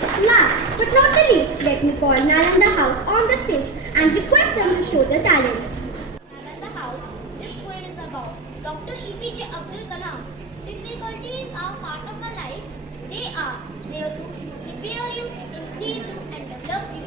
Last but not the least, let me call Nalanda House on the stage and request them to show their talent. Nalanda House, this poem is about Dr. EPJ Abdul Kalam. Difficulties are part of our life. They are there to prepare you, increase you, and develop you.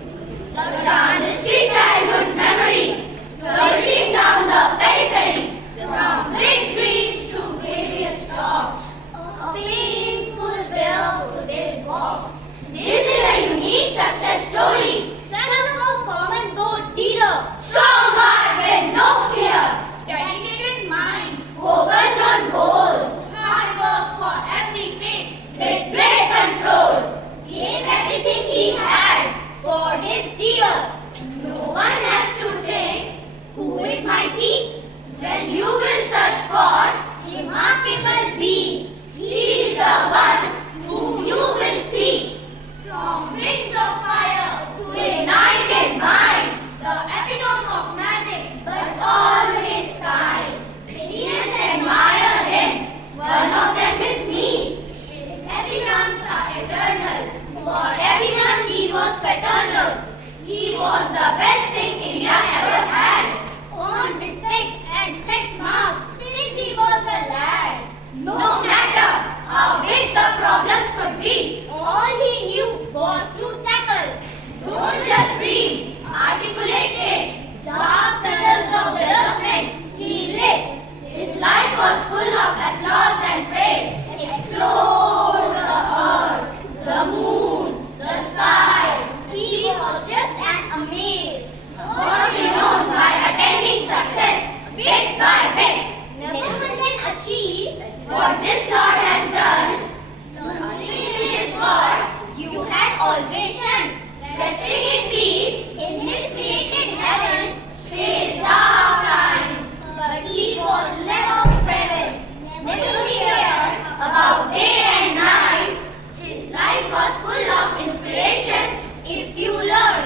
The street childhood memories, flourishing down the peripheries, from big dreams to various talks. A painful, barefooted walk. This is a unique success story. Son of a common road dealer. Strong heart with no fear. Dedicated mind. Focused on goals. Hard work for every pace. With great control. Gave everything he had for his dear. No one has to think who it might be. When you will search for, remarkable be. He is the one who you will see. From wings of fire to ignited minds, The epitome of magic. but always kind. Millions admire him. One of them is me. His epigrams are eternal. For everyone he was paternal. He was the best thing India ever had. Earned respect and set marks since he was a lad. No matter how big the problems could be, All he knew was to tackle don't just dream, articulate it. dark tunnels of development. He lit. His life was full of applause and praise. Explore the earth, the moon, the sky. He was just an amaze. Got renowned by attaining success bit by bit. Never one can achieve What this Lord has done, nothing is what you had always shunned. resting in peace, In his created heaven, faced dark times. but he was never prevalent, never feared About day and night, his life was full of inspirations. If you learn,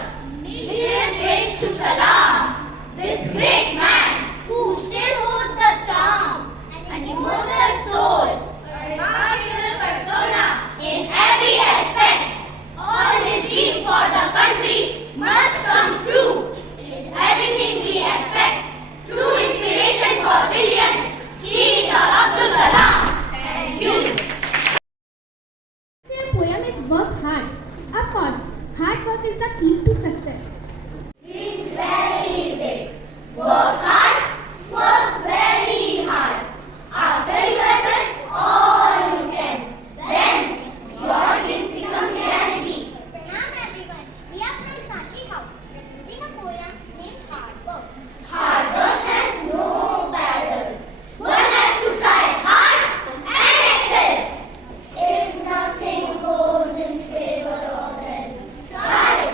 millions raise to salam. This great man, who still holds the charm an immortal soul, a remarkable persona in every aspect. All his dream for the country must come true. Is everything we expect. True inspiration for billions. He is the Abdul Kalam. And you. Their poem is work hard. Of course, hard work is the key to success. Dream very big. Work hard. Work very hard. After you have done all you can, then your dreams become reality. Pranam everyone. We are from Sanchi House, presenting a poem named Hard Work. Hard work has no parallel. One has to try hard and excel. If nothing goes in favor of it, try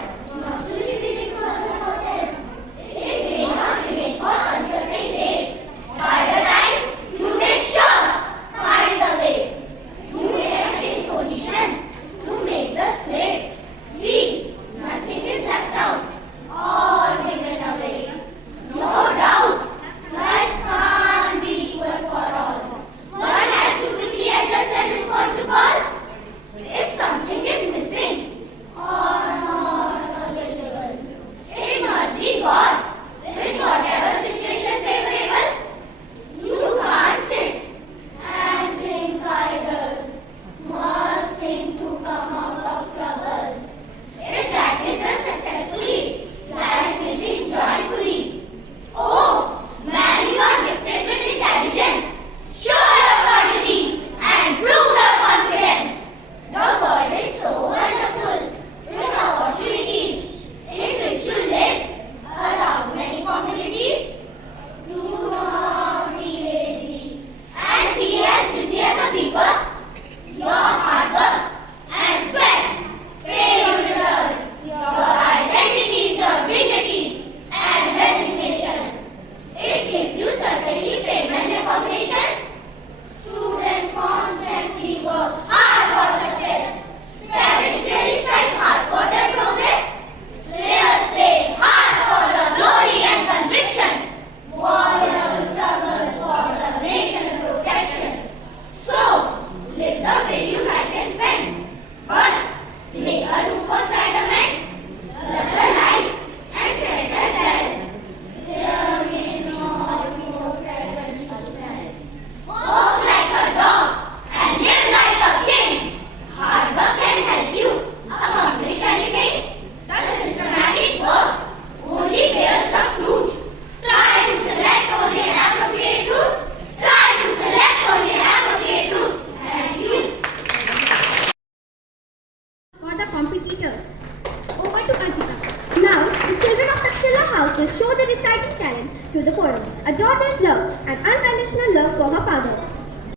the poem, a daughter's love and unconditional love for her father.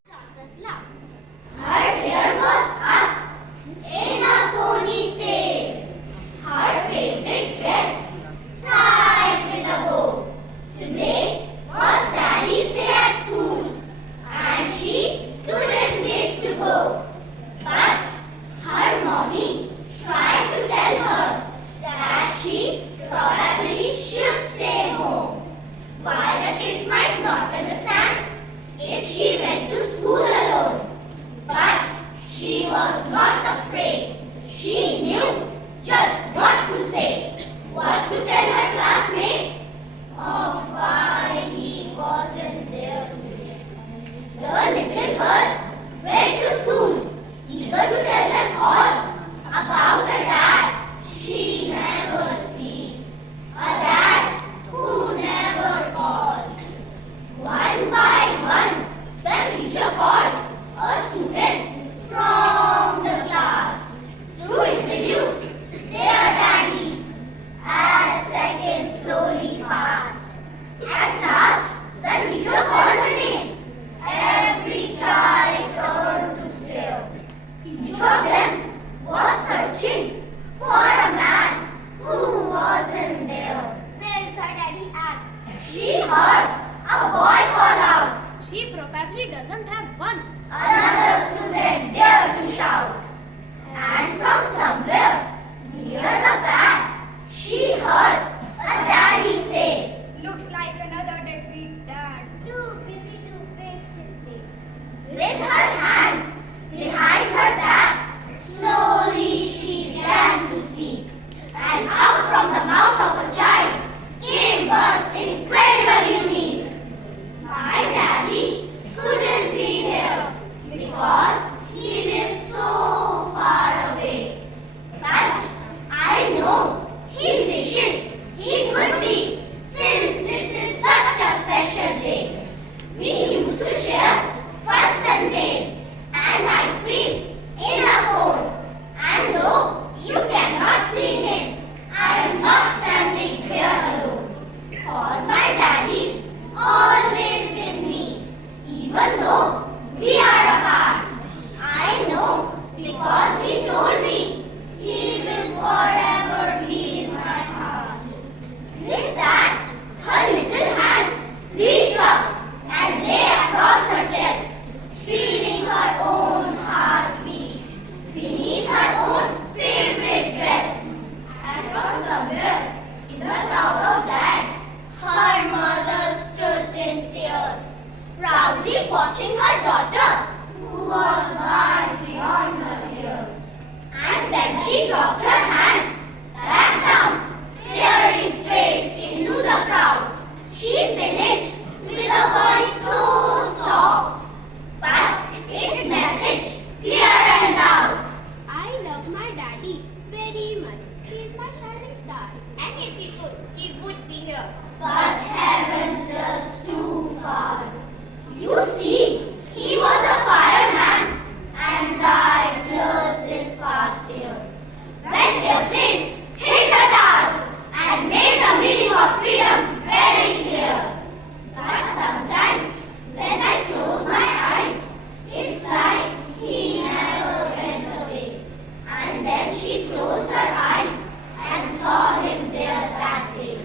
Daughter's love. Her hair was up in a ponytail. Her favorite dress tied with a bow. Today was Daddy's day at school, and she couldn't wait to go. But her mommy tried to tell her that she probably should stay home. Why the kids might not understand if she went to school alone. But she was not afraid. She knew just what to say, what to tell her classmates of why he wasn't there today. The little girl went to school, eager to tell them all about a dad she never sees, a dad who never calls. One by one, the teacher called a student from the class to introduce their daddies. As seconds slowly passed, at last the teacher called her name. Every child turned to stare. Each of them was searching for a man who wasn't there. Where is her daddy at? She heard a boy call out. She probably doesn't have one. Another student dared to shout. And from somewhere near the back, she heard a daddy say, Looks like another deadbeat dad. Too busy to waste his day. with her hands behind her back, slowly she began to speak. And out from the mouth of a child came words incredibly unique. My daddy couldn't be here because he lives so far away. But I know he wishes he could be, since this is such a special day. We used to share fun Sundays and ice creams in a cone. And though you cannot see him, I am not standing here alone. Cause my daddy's always with me, even though we are apart. I know because he told me he will forever be in my heart. With that, her little hands reached up and lay across her chest, feeling her own heartbeat beneath her own favorite dress. And from somewhere in the crowd of dads, her mother stood in tears, proudly watching her daughter, who was wise beyond her years. And when she dropped her hands back down, staring straight into the crowd, she finished with a voice so soft, but its message clear and loud. I love my daddy very much. He is my shining star. And if he could, he would be here. But heaven's just too far. You see, he was a fireman and died just this past years, when airplanes hit the towers and made the meaning of freedom very clear. But sometimes when I close my eyes, it's like he never went away. And then she closed her eyes and saw him there that day.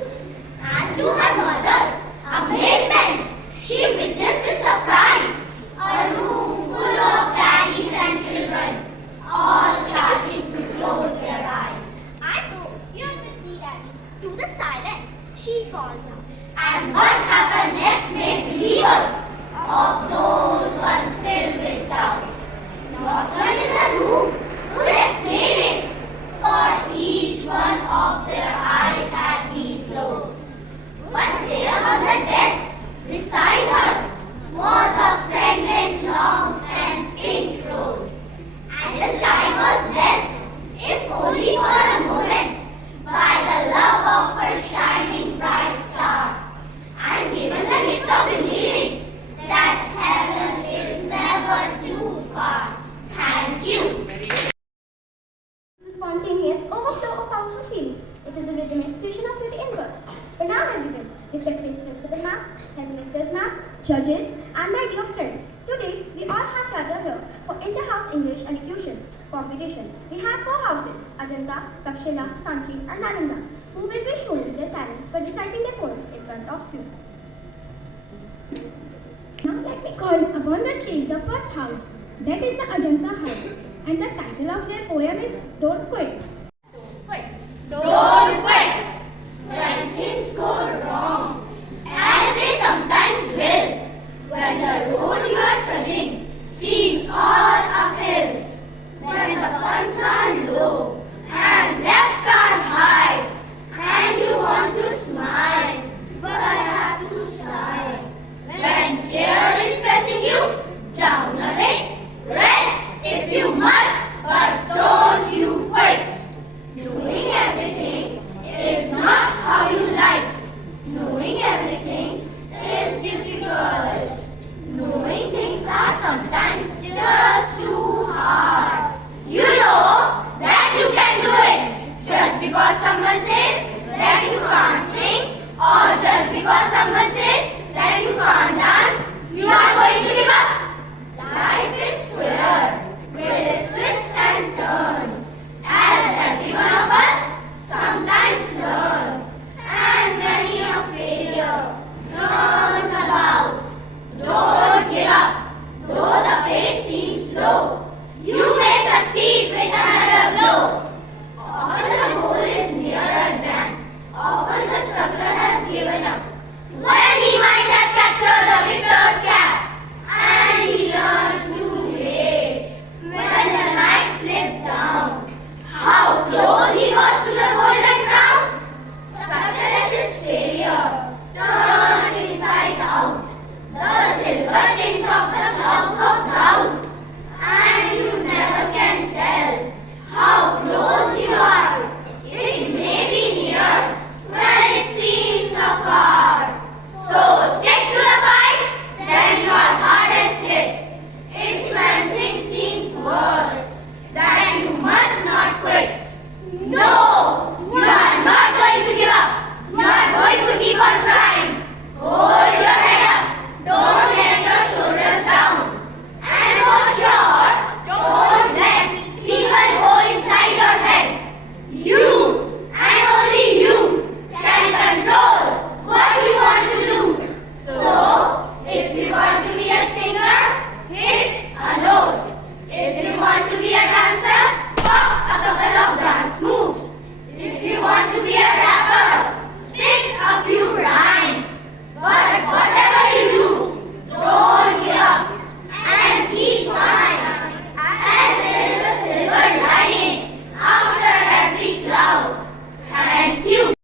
And to her mother's amazement, she witnessed with surprise a room full of daddies and children, all starting to close their eyes. I know you are with me, daddy. Through the silence, she called out. And what happened next made believers of those once filled with doubt. Not one in the room could explain it, for each one of their eyes had been closed. But there on the desk beside her was a fragrant long scent pink rose. And the child was blessed, if only for a moment, by the love of her shining bright star, and given the gift of believing that heaven is never too far. Thank you. The spontaneous overflow of powerful feelings. It is a rhythmic fusion of beauty and words. But now, everyone, respected Principal Ma'am, Headmasters Ma'am, judges, and my dear friends. Today, we all have gathered here for Inter-House English Elocution competition. We have 4 houses, Ajanta, Takshila, Sanchi, and Nalanda, who will be showing their talents for reciting their poems in front of you. Now let me call upon the stage the first house, that is the Ajanta house, and the title of their poem is Don't Quit. Don't quit when things go wrong, as they sometimes will. When the road you are trudging seems all uphills, when the funds are low